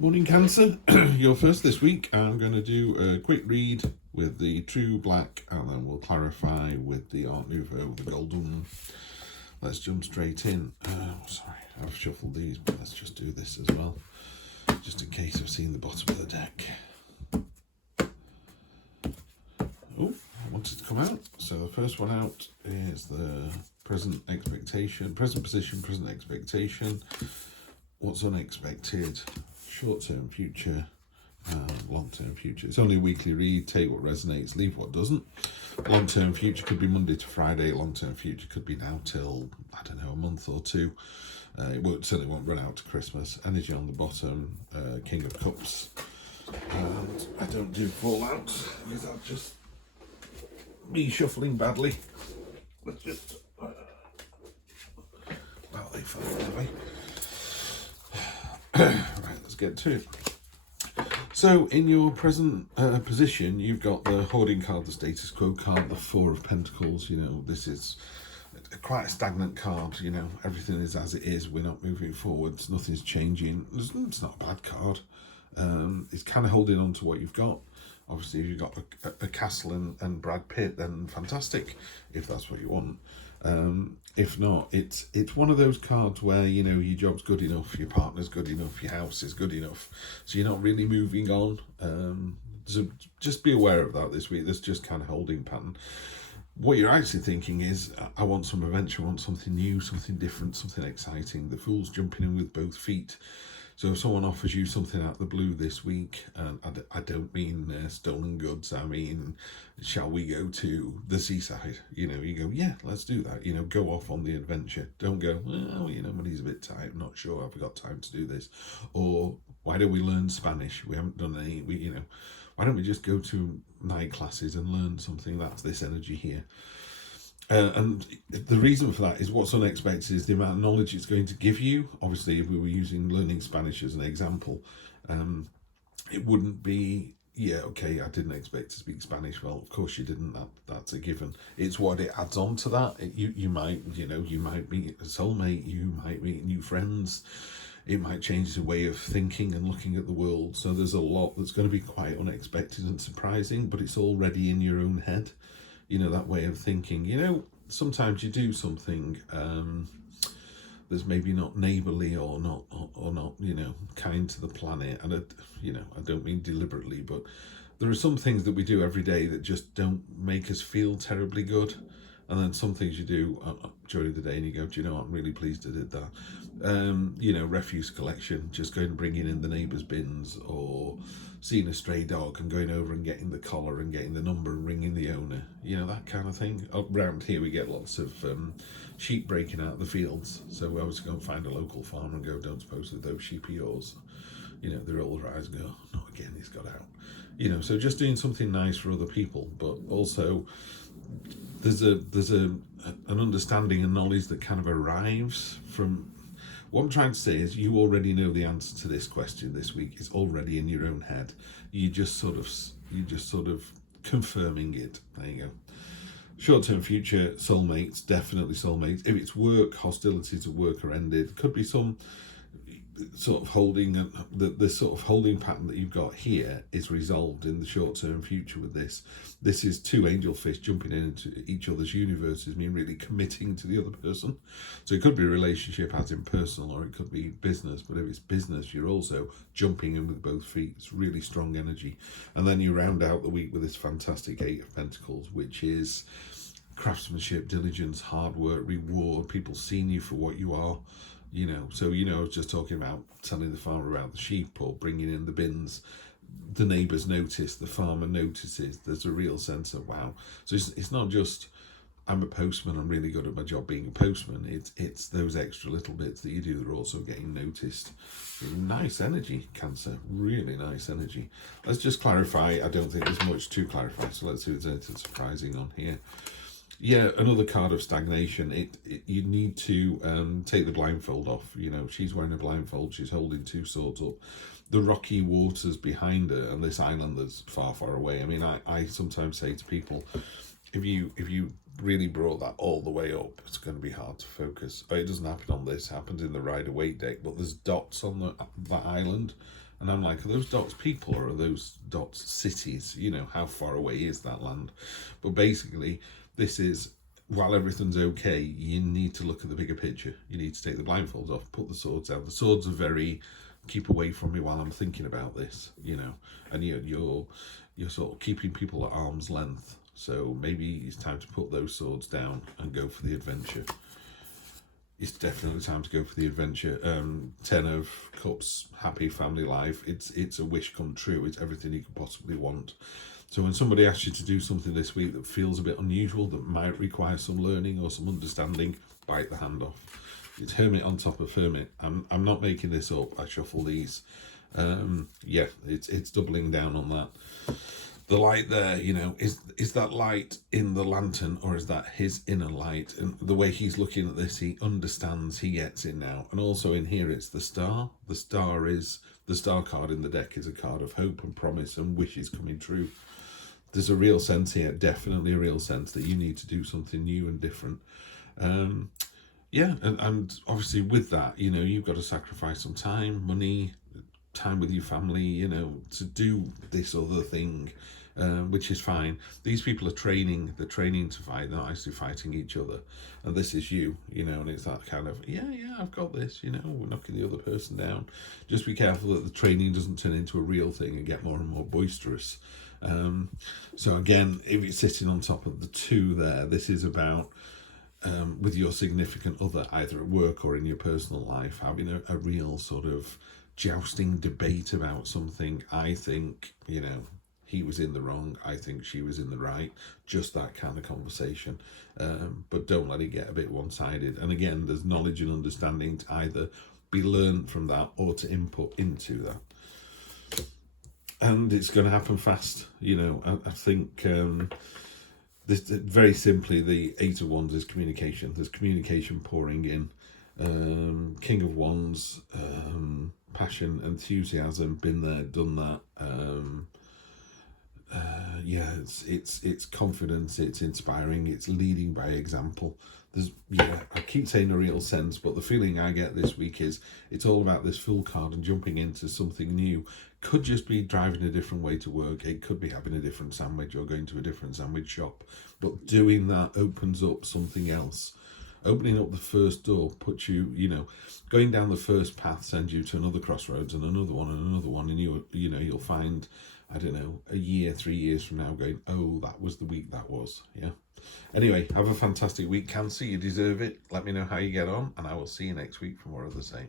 Morning Cancer, you're first this week. I'm going to do a quick read with the True Black and then we'll clarify with the Art Nouveau, the Golden. Let's jump straight in. Sorry, I've shuffled these, but let's just do this as well, just in case I've seen the bottom of the deck. Oh, I wanted to come out. So the first one out is the present expectation, present position, present expectation. What's unexpected? Short-term future and long-term future. It's only a weekly read. Take what resonates, leave what doesn't. Long-term future could be Monday to Friday. Long-term future could be now till, I don't know, a month or two. Certainly won't run out to Christmas. Energy on the bottom, King of Cups. And I don't do fallout because that's just me shuffling badly. Let's just... well, they fall away. Right, let's get to it. So, in your present position, you've got the hoarding card, the status quo card, the Four of Pentacles. You know, this is quite a stagnant card. You know, everything is as it is. We're not moving forwards. Nothing's changing. It's not a bad card. It's kind of holding on to what you've got. Obviously, if you've got a castle and Brad Pitt, then fantastic, if that's what you want. If not, it's one of those cards where, you know, your job's good enough, your partner's good enough, your house is good enough, so you're not really moving on. So just be aware of that this week. There's just kind of holding pattern. What you're actually thinking is, I want some adventure, I want something new, something different, something exciting. The Fool's jumping in with both feet. So if someone offers you something out of the blue this week, and I don't mean stolen goods, I mean, shall we go to the seaside? You know, you go, yeah, let's do that. You know, go off on the adventure. Don't go, well, you know, money's a bit tight, I'm not sure I've got time to do this. Or why don't we learn Spanish? We haven't done any, you know, why don't we just go to night classes and learn something? That's this energy here. And the reason for that is what's unexpected is the amount of knowledge it's going to give you. Obviously, if we were using learning Spanish as an example, it wouldn't be, yeah, okay, I didn't expect to speak Spanish. Well, of course you didn't. That's a given. It's what it adds on to that. You might, you know, you might meet a soulmate. You might meet new friends. It might change the way of thinking and looking at the world. So there's a lot that's going to be quite unexpected and surprising, but it's already in your own head. You know, that way of thinking. You know, sometimes you do something that's maybe not neighbourly or not, you know, kind to the planet. And, I don't mean deliberately, but there are some things that we do every day that just don't make us feel terribly good. And then some things you do during the day and you go, do you know what, I'm really pleased I did that. Refuse collection, just going and bringing in the neighbour's bins, or seeing a stray dog and going over and getting the collar and getting the number and ringing the owner, you know, that kind of thing. Around here we get lots of sheep breaking out of the fields, so we always go and find a local farmer and go, don't suppose that those sheep are yours? You know, they roll their eyes and go, oh, not again, he's got out. You know, so just doing something nice for other people, but also there's an understanding and knowledge that kind of arrives from. What I'm trying to say is, you already know the answer to this question this week. It's already in your own head. You're just sort of confirming it. There you go. Short-term future, soulmates, definitely soulmates. If it's work, hostilities at work are ended. Could be some sort of holding, the sort of holding pattern that you've got here is resolved in the short-term future with this. This is two angelfish jumping into each other's universes, mean really committing to the other person. So it could be a relationship as in personal, or it could be business, but if it's business, you're also jumping in with both feet. It's really strong energy. And then you round out the week with this fantastic Eight of Pentacles, which is craftsmanship, diligence, hard work, reward, people seeing you for what you are. You know, so, you know, I was just talking about telling the farmer about the sheep or bringing in the bins. The neighbours notice, the farmer notices. There's a real sense of wow. So it's not just, I'm a postman, I'm really good at my job being a postman. It's those extra little bits that you do that are also getting noticed. Nice energy, Cancer. Really nice energy. Let's just clarify. I don't think there's much to clarify, so let's see if there's anything surprising on here. Yeah, another card of stagnation. You need to take the blindfold off. You know, she's wearing a blindfold. She's holding two swords up. The rocky waters behind her, and this island that's far, far away. I mean, I sometimes say to people, if you really brought that all the way up, it's going to be hard to focus. It doesn't happen on this. It happens in the Rider-Waite deck, but there's dots on that island, And I'm like, are those dots people or are those dots cities? You know, how far away is that land? But basically, this is, while everything's okay, you need to look at the bigger picture. You need to take the blindfolds off, put the swords down. The swords are very, keep away from me while I'm thinking about this, you know, and you're sort of keeping people at arm's length. So maybe it's time to put those swords down and go for the adventure. It's definitely time to go for the adventure. 10 of Cups, happy family life. It's a wish come true. It's everything you could possibly want. So when somebody asks you to do something this week that feels a bit unusual, that might require some learning or some understanding, bite the hand off. It's Hermit on top of Hermit. I'm not making this up. I shuffle these. Yeah, it's doubling down on that. The light there, you know, is that light in the lantern, or is that his inner light? And the way he's looking at this, he understands, he gets it now. And also in here, it's the star. The star card in the deck is a card of hope and promise and wishes coming true. There's a real sense here, definitely a real sense that you need to do something new and different. Yeah, and obviously with that, you know, you've got to sacrifice some time, money, time with your family, you know, to do this other thing, which is fine. These people are training, they're training to fight, they're not actually fighting each other. And this is you know, and it's that kind of, yeah, I've got this, you know, we're knocking the other person down. Just be careful that the training doesn't turn into a real thing and get more and more boisterous. So again, if it's sitting on top of the 2 there, this is about with your significant other, either at work or in your personal life, having a real sort of jousting debate about something. I think, you know, he was in the wrong, I think she was in the right, just that kind of conversation. But don't let it get a bit one-sided. And again, there's knowledge and understanding to either be learned from that or to input into that. And it's going to happen fast, you know. I think this, very simply, the 8 of Wands is communication. There's communication pouring in. King of Wands, passion, enthusiasm, been there, done that. Yeah, it's confidence, it's inspiring, it's leading by example. There's, yeah, I keep saying a real sense, but the feeling I get this week is it's all about this Fool card and jumping into something new. Could just be driving a different way to work. It could be having a different sandwich or going to a different sandwich shop. But doing that opens up something else. Opening up the first door puts you, you know, going down the first path sends you to another crossroads and another one and another one. And you know, you'll find, I don't know, a year, 3 years from now going, oh, that was the week that was. Yeah. Anyway, have a fantastic week, Cancer. You deserve it. Let me know how you get on, and I will see you next week for more of the same.